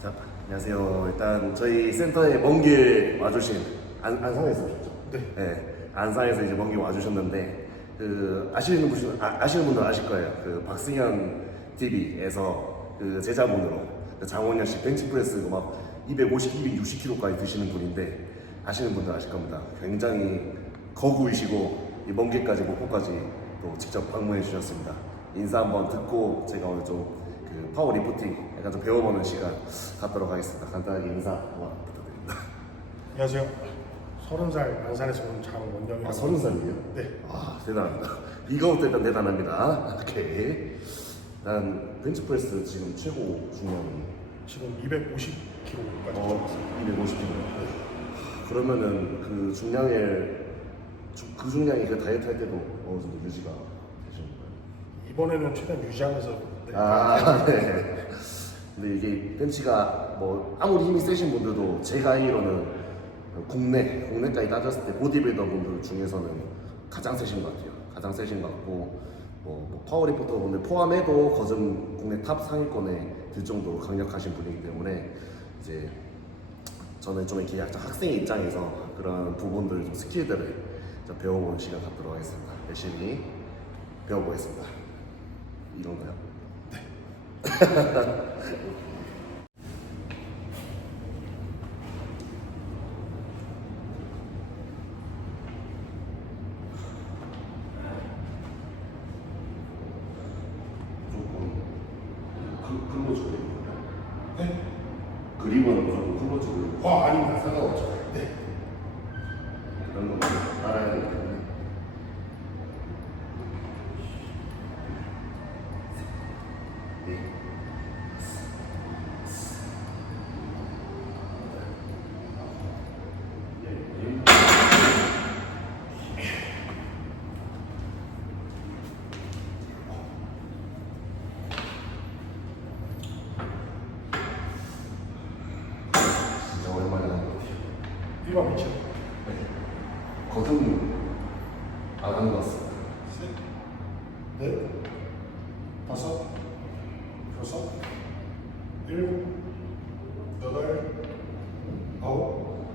자, 안녕하세요. 일단 저희 센터에 먼 길 와주신 안산에서 오셨죠? 네. 안산에서 이제 먼 길 와주셨는데 아시는 분들 아실 거예요. 그 박승현 TV에서 그 제자분으로 그 장원현 씨 벤치프레스 막 250, 260kg까지 드시는 분인데 아시는 분들 아실 겁니다. 굉장히 거구이시고 이 먼 길까지 목포까지 또 직접 방문해 주셨습니다. 인사 한번 듣고 제가 오늘 좀 그 파워 리프팅 약간 좀 배워보는 시간 갖도록 하겠습니다. 간단하게 인사 한번 부탁드립니다. 안녕하세요. 30살 안산에서 온 장원영이라고. 아, 30살이에요? 네. 아, 대단합니다. 이거부터 일단 대단합니다. 오케이. 일단 벤치프레스 지금 최고 중량이 지금 250kg까지 잡았어요. 250kg. 그러면은 그 중량에 그 중량이 그 다이어트 할 때도 어느 정도 유지가 되시는 거예요? 이번에는 최대한 유지하면서. 네. 아, 네. 근데 이게 벤치가 뭐 아무리 힘이 세신 분들도 제가 알기로는 국내까지 따졌을 때 보디빌더 분들 중에서는 가장 세신 것 같아요. 가장 세신 것 같고 뭐 파워리포터 분들 포함해도 거진 국내 탑 상위권에 들 정도로 강력하신 분이기 때문에 이제 저는 좀 이렇게 약간 학생 입장에서 그런 부분들 좀 스킬들을 좀 배워보는 시간 갖도록 하겠습니다. 열심히 배워보겠습니다. 이런가요? 조금 클로즈 그립인가요? 네? 그립은 무조건 클로즈 그립. 아닙니다. 상관없죠. 네. 그런 거 알아야 되기 때문에. 네. 진짜 오랜만에 하는 것 같아요. 일반 미쳐. 네. 거듭 안 하는 것 같습니다. 셋, 넷, 다섯, 여섯, 일곱, 여덟, 아홉,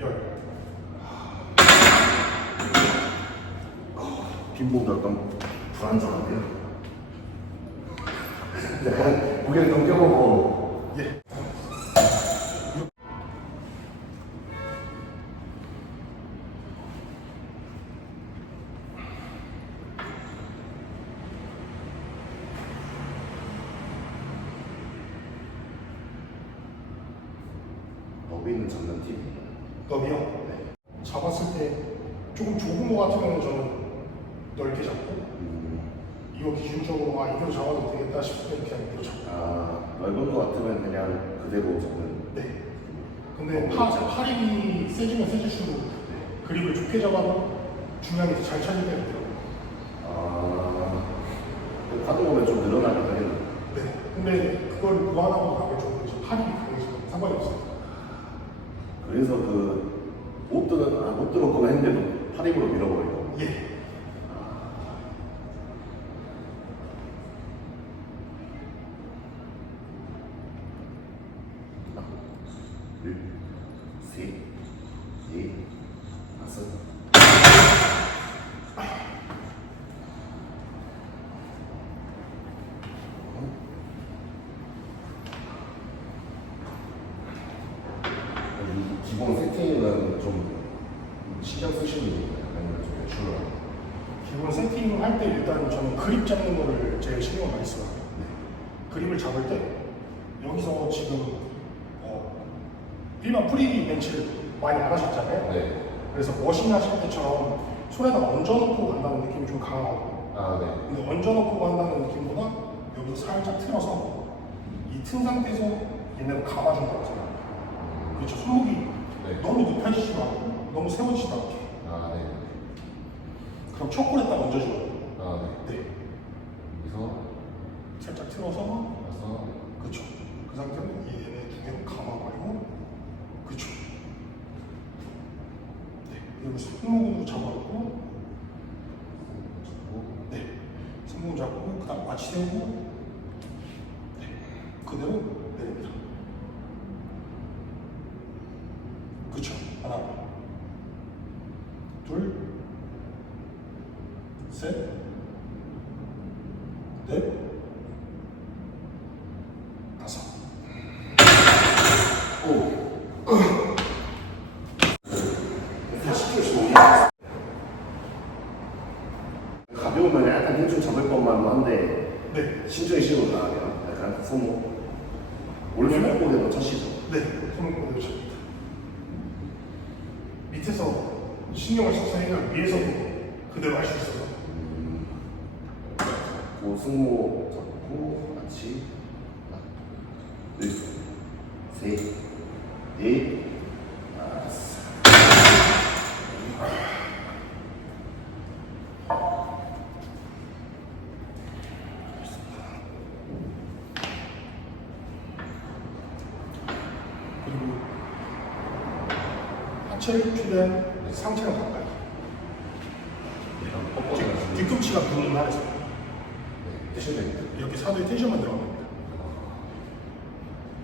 열. 빈봉도 약간 불안정한데요. 약간 고개를 넘겨보고 예. 너비는 잡는 팀. 너비요? 네. 잡았을 때 조금 좁은 거 같으면 저는 넓게 잡고, 이거 기준적으로 이대로 잡아도 되겠다 싶으면 그냥 이대로 잡고. 넓은 것 같으면 그냥 그대로 잡는. 네. 근데 팔이 세지면 세질수록 그립을 좋게 잡아도 중량이 더 잘 차질 때가 있더라고요. 하다 보면 좀 늘어나긴 하겠네요. 네. 근데 그걸 무한하고 가면 좀 이제 팔이 강해서 상관이 없어요. 그래서 못 들을 거면 했는데도 팔 힘으로 밀어버리고. 예. 둘, 셋, 넷, 다섯. 이 기본 세팅은 좀 신경 쓰시는 거예요? 아니면 좀 대충? 기본 세팅을 할 때 일단 저는 그립 잡는 거를 제일 신경을 많이 써요. 그립을 잡을 때 여기서 지금 일반 프리 벤치를 많이 안 하셨잖아요. 네. 그래서 머신 하실 때처럼 손에다 얹어놓고 간다는 느낌이 좀 강하고, 네. 근데 얹어놓고 간다는 느낌보다 여기서 살짝 틀어서 이 튼 상태에서 얘네를 감아준다고 생각해요. 그렇죠. 손목이 네. 너무 눕혀지지 말고 너무 세워지지 않게. 네. 그럼 초콜릿 딱 얹어줘요. 네. 네. 여기서 살짝 틀어서, 나서 그렇죠. 그 상태로 얘네 두 개를 감아버리고, 그렇죠. 네. 여기 손목으로 잡아놓고, 네. 손목 잡고, 그 다음 마치 세우고, 네. 그대로 내립니다. 둘, 셋, 넷, 다섯. 가벼우면 약간 대충 잡을 법만도 한데 네, 신중히 시도를 나가면 약간 손목 원래 손목보다도 첫시죠. 네, 손을 뻗으십니다. 밑에서 신경을 써서 해야 위에서도 그대로 할 수 있어서. 그 승모 잡고 같이 하나, 둘, 셋, 넷, 다섯. 그리고 하체를 최대한 상체가 가까이. 뒤꿈치가 붙는 안에서 대신에 이렇게 사도에 텐션만 들어갑니다.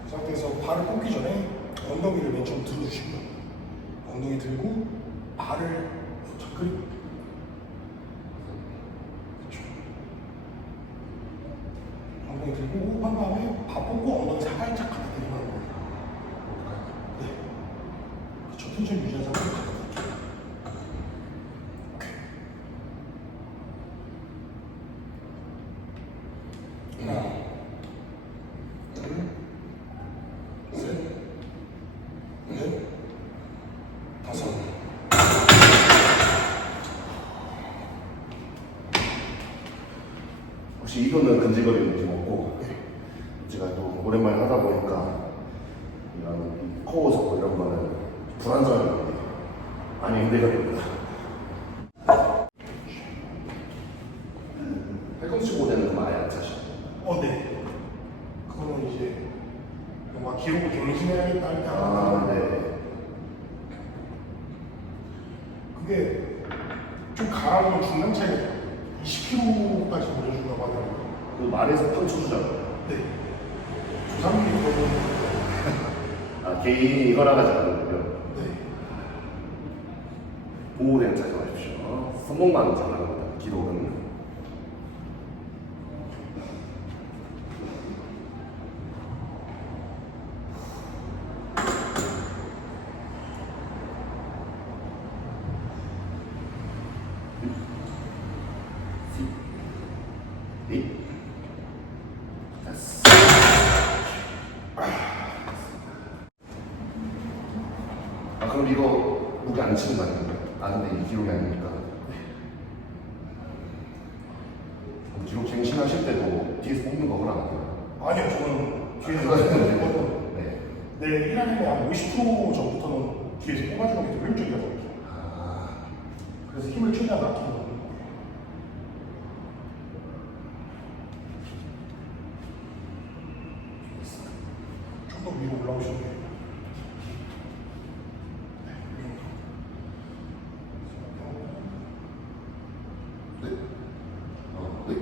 그 상태에서 발을 뻗기 전에 엉덩이를 맨 처음 들어주시고요. 엉덩이 들고 발을 그리고 엉덩이 들고 호흡한 다음에 발 뻗고 엉덩이 살짝 갖다 대기만 하는 거예요. 네. 그쵸. 텐션 유지한 상태로 갖다 대기요. 하나, 둘, 셋, 넷, 다섯. 혹시 이거는 근질거리는 느낌 없고 제가 또 오랜만에 하다 보니까 이런 코어 잡고 이런 거는 불안정한 게 많이 힘들거든요. 팔꿈치 고대는 그럼 아예 안 차시고 네. 그거는 이제 뭔가 기록을 갱신해야겠다 할 때 아, 네. 그게 좀 강한 건 중량 차이가 20kg까지 올려준다고 하더라고요. 그 말에서 팡쳐주잖아요. 네. 조상님 거는 아, 개인이 이거랑 하지 않는군요. 네. 보호대는 차지 마십시오. 손목만 잘하는 겁니다. 기록은. 넷, 다섯. 아, 그럼 이거 무게 안 치는 거 아닙니까? 아, 근데 이 기록이 아닙니까? 그럼 기록 갱신하실 때도 뒤에서 뽑는 거 허락 안 돼요? 아니요, 저는 뒤에서 뽑아주는 네. 네, 1학년에 한 50% 전부터는 뒤에서 뽑아주는 게 더 효율적이거든요. 아, 그래서 힘을 최대한 아끼는 거예요. 좀 더 위로 올라오시면 돼요. 네. 네.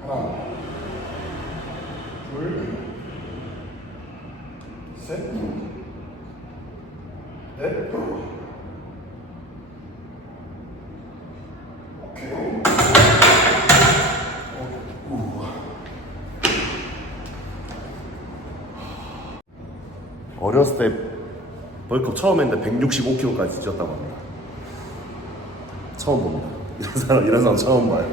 하나, 둘, 셋, 넷, 오케이. 어렸을 때 벌컥 처음 했는데 165kg까지 쪘다고 합니다. 처음 봅니다. 이런 사람 처음 봐요.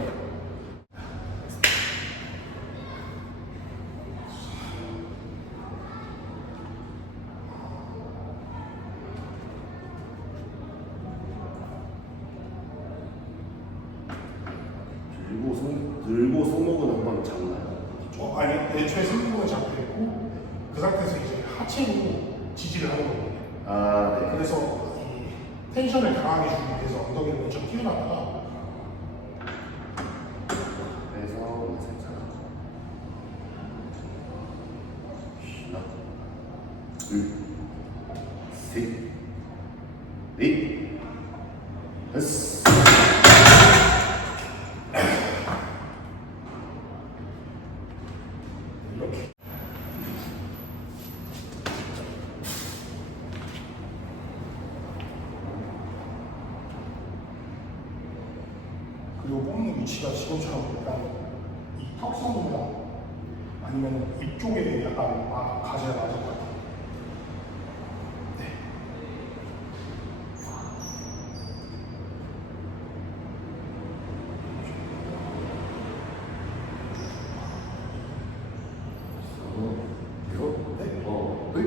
들고 손목은 한번 잡나요? 아니, 애초에 승부는 잡혀 있고 그 상태에서 이제 하체로 지지를 하는 거거든요. 아, 네. 그래서 이 텐션을 강하게 주기 위해서 엉덩이를 먼저 튀어나다가 그래서 살짝 하나, 둘, 셋, 넷, 다섯. 이렇게 그리고 뽑는 위치가 지금처럼 약간 이 턱선이나 아니면 이쪽에 약간 가져야 맞을 것 같아요. 네. 이거? 네. 네.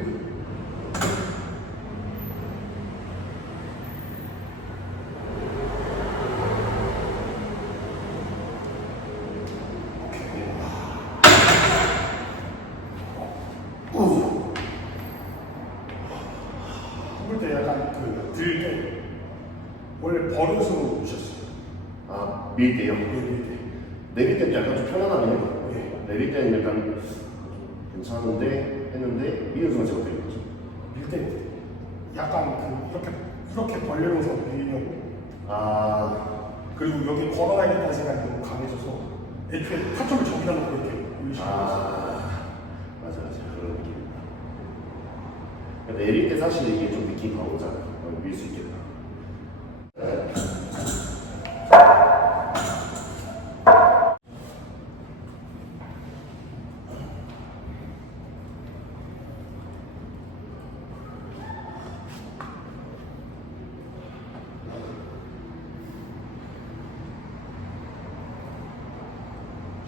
뽑을 때 약간 들 때 원래 버릇으로 오셨어요. 아, 밀 때요? 밀 때. 내릴 때는 약간 좀 편안하긴 해요. 네. 내릴 때는 약간 괜찮은데 했는데 미는 순간 제가 되는 거죠. 밀 때 약간 이렇게 벌려면서 밀려고 아, 그리고 여기 걸어가야겠다는 생각이 너무 강해져서 애초에 타점을 저기다 놓고 이렇게 올리시는 거예요. 맞아 그런 느낌입니다. 내릴 때 사실 이게 좀 느낌이 오잖아요. 밀 수 있겠다.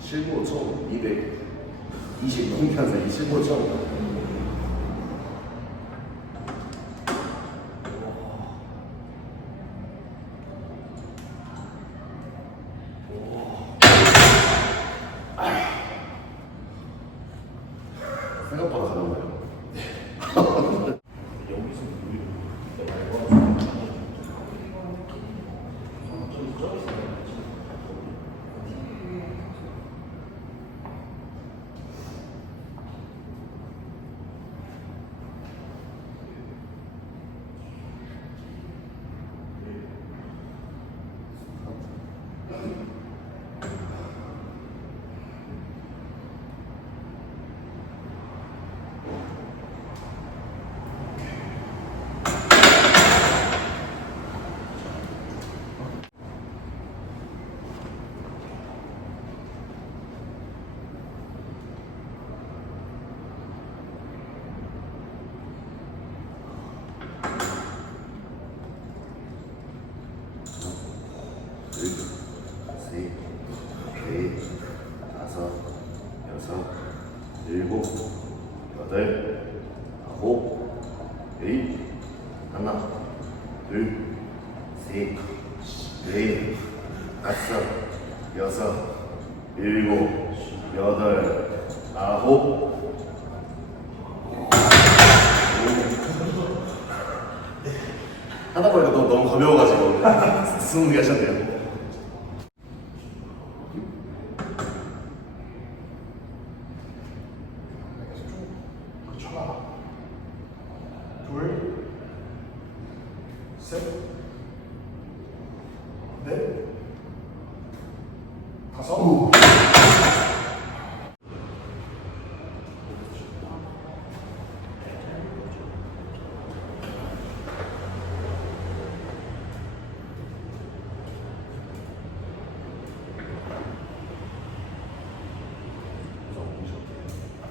실무 총 220 넘면서 이 실무 총 생각보다 가볍네요. 여기서 셋, 넷, 다섯, 여섯, 일곱, 여덟, 아홉, 열, 하나, 둘, 셋, 넷, 다섯, 여섯, 일곱, 여덟, 아홉. 하다 보니까 너무 가벼워가지고 20개 하셨네요. 그렇죠. 하나, 둘, 셋, 넷, 다섯.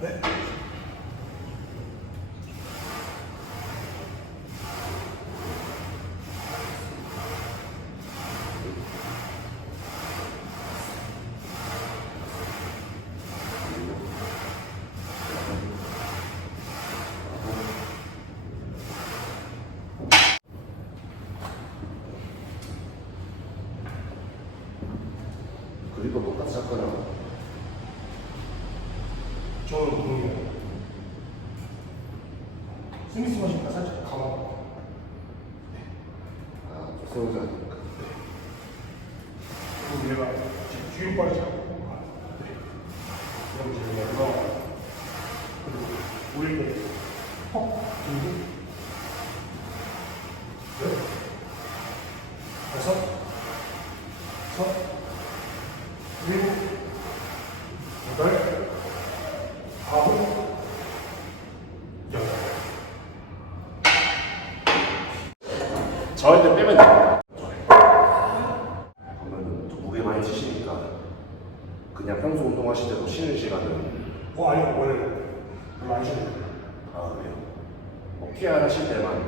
네. 그리고 똑같이 잡거나 저는 동의해요. 스미스 머신과 살짝 감아. 세우자 하니까 그리고 얘가 지금 뒤로 빠지고. 그럼 이제 얘가 그리고 올릴 때 턱 들고 넷, 다섯, 여섯, 일곱, 여덟, 아홉, 열. 저할 때 빼면 됩니다. 그러면 무게 많이 많이 치시니까 그냥 평소 운동하실 때도 쉬는 시간은 아니요, 원래 별로 안 쉬는 거예요. 아 그래요? PR 하실 때만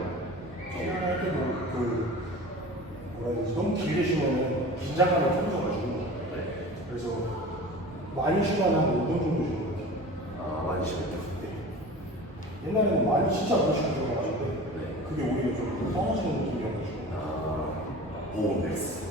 시간할 때도 뭐라 해야 되지? 너무 길게 쉬면 긴장감이 터져가지고 그래서 많이 쉬면 한 5분 정도 쉬는 것 같아요. 아 많이 쉬는 옛날에는 많이 진짜 많이 쉬는 줄 알았는데 그게 오히려 좀 떨어지는 느낌이어가지고 아 보온맥스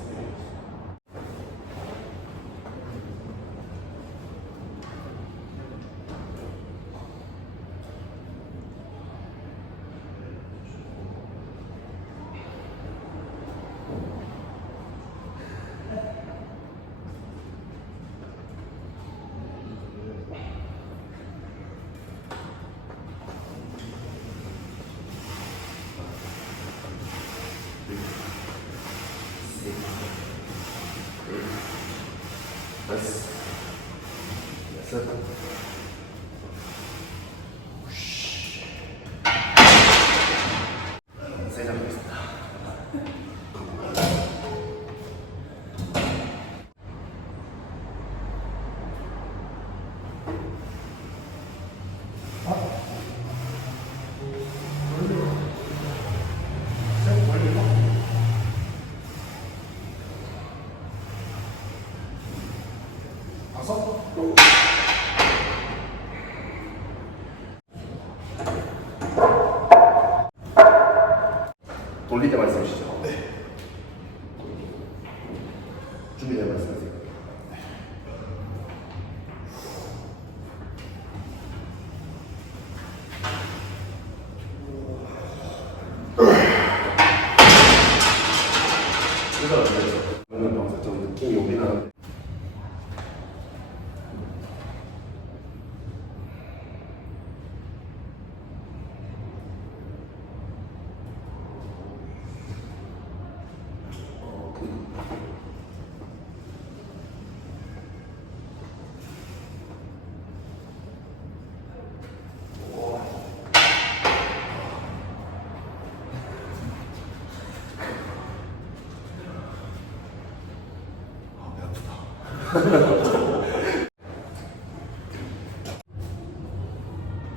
됐어. 세장 하겠습니다. 돌릴 때 말씀이시죠? 네. 준비되면 말씀하세요. 이거 어때요? 오늘 방송 좀 느낌이 오긴 하는데.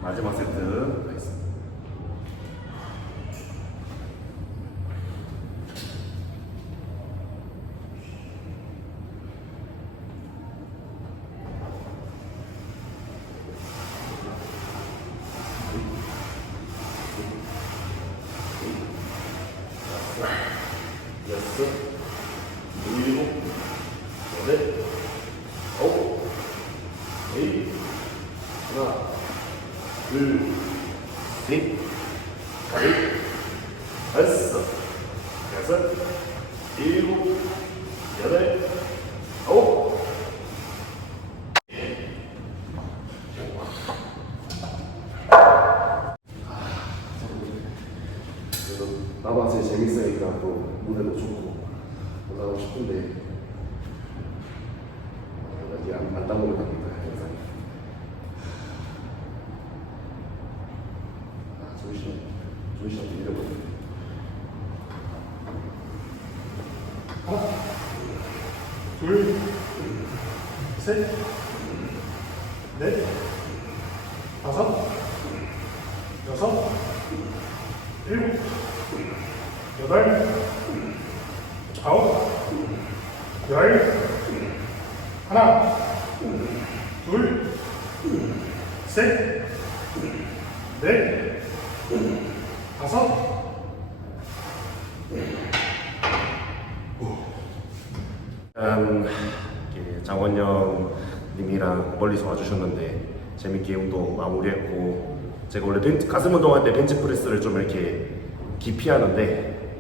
마지막 세트 하겠습니다. 여섯, 일곱, 여덟, 아홉, 열, 하나, 둘, 셋, 넷, 다섯, 여섯, 일곱, 여덟, 아홉. 그래도 나방새 재밌으니까 또 무대도 좋고 올라가고 싶은데 아직 안 따보고 갑니다 영상이. 조이시랑 밀려버렸네. 둘, 셋, 넷, 다섯, 여섯, 일곱, 여덟, 아홉, 열, 하나, 둘, 셋, 넷, 다섯, 장원영 님이랑 멀리서 와주셨는데 재밌게 운동 마무리했고, 제가 원래 가슴 운동할 때 벤치프레스를 좀 이렇게 깊이 하는데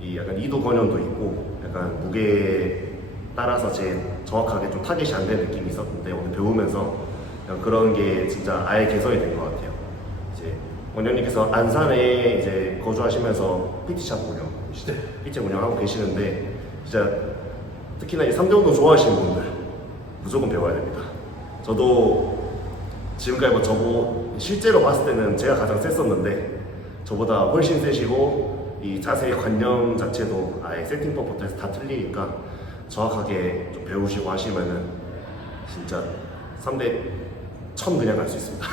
이 약간 이도 건연도 있고 약간 무게에 따라서 제 정확하게 좀 타겟이 안 되는 느낌이 있었는데 오늘 배우면서 그런 게 진짜 아예 개선이 된 것 같아요. 이제 원영님께서 안산에 이제 거주하시면서 PT샵 PT 운영하고 계시는데 진짜 특히나 이 3대 운동 좋아하시는 분들 무조건 배워야 됩니다. 저도 지금까지 저보 실제로 봤을 때는 제가 가장 셌었는데 저보다 훨씬 세시고 이 자세의 관념 자체도 아예 세팅법부터 해서 다 틀리니까 정확하게 좀 배우시고 하시면은 진짜 3대 1000 그냥 갈 수 있습니다.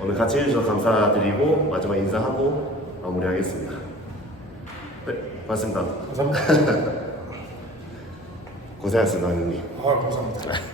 오늘 같이 해주셔서 감사드리고 마지막 인사하고 마무리하겠습니다. 네, 고맙습니다. 감사합니다. 고생하셨습니다, 형님. 아, 감사합니다.